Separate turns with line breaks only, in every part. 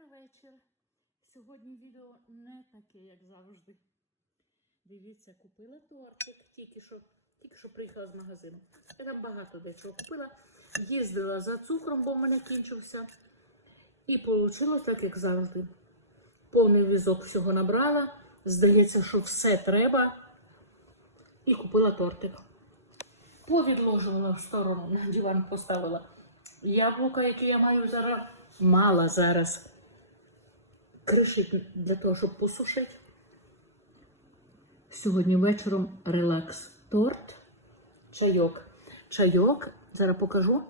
Добрий вечір. Сьогодні відео не таке, як завжди. Дивіться, купила тортик, тільки що, тільки що приїхала з магазину. Я там багато дечого купила. Їздила за цукром, бо в мене кінчився. І вийшло так, як завжди. Повний візок всього набрала. Здається, що все треба. І купила тортик. Повідложувала в сторону, на диван поставила. Яблука, які я маю зараз, мала зараз. Кришить для того, щоб посушити. Сьогодні вечором релакс. Торт, чайок. Чайок, зараз покажу.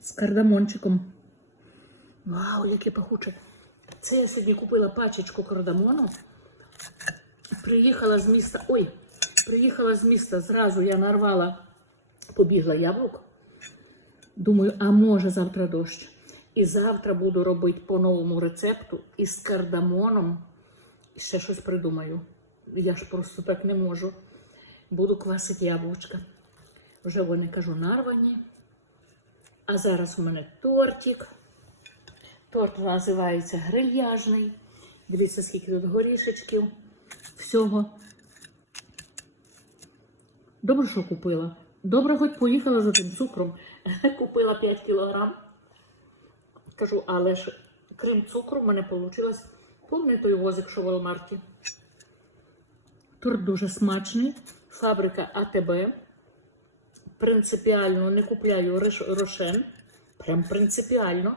З кардамончиком. Вау, яке пахуче. Це я собі купила пачечку кардамону. Приїхала з міста. Ой, приїхала з міста. Зразу я нарвала, побігла яблук. Думаю, а може завтра дощ. І завтра буду робити по новому рецепту із кардамоном. І ще щось придумаю. Я ж просто так не можу. Буду квасити яблучка. Вже вони кажу, нарвані. А зараз у мене тортик. Торт називається грильяжний. Дивіться, скільки тут горішечків. Всього. Добре, що купила. Добре, хоч поїхала за тим цукром. Купила 5 кілограм. Кажу, але ж крім цукру, в мене вийшло повний той возик, що в Walmart. Торт дуже смачний. Фабрика АТБ. Принципіально не купляю рошен. Прям принципіально.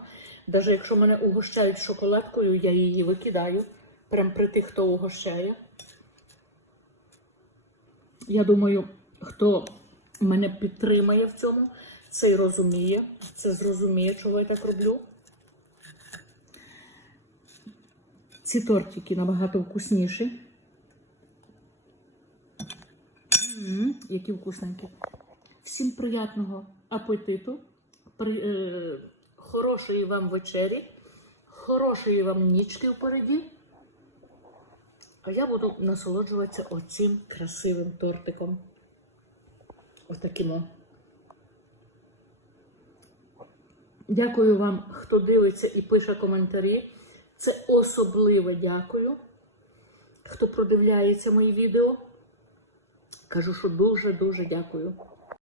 Навіть якщо мене угощають шоколадкою, я її викидаю. Прям при тих, хто угощає. Я думаю, хто мене підтримає в цьому, це й розуміє. Це зрозуміє, чого я так роблю. Ці тортики набагато вкусніші. М, Які вкусненькі. Всім приятного апетиту, при, е, хорошої вам вечері, хорошої вам нічки впереді. А я буду насолоджуватися оцим красивим тортиком. Отаким. о. Дякую вам, хто дивиться і пише коментарі. Це особливе дякую, хто продивляється мої відео. Кажу, що дуже-дуже дякую.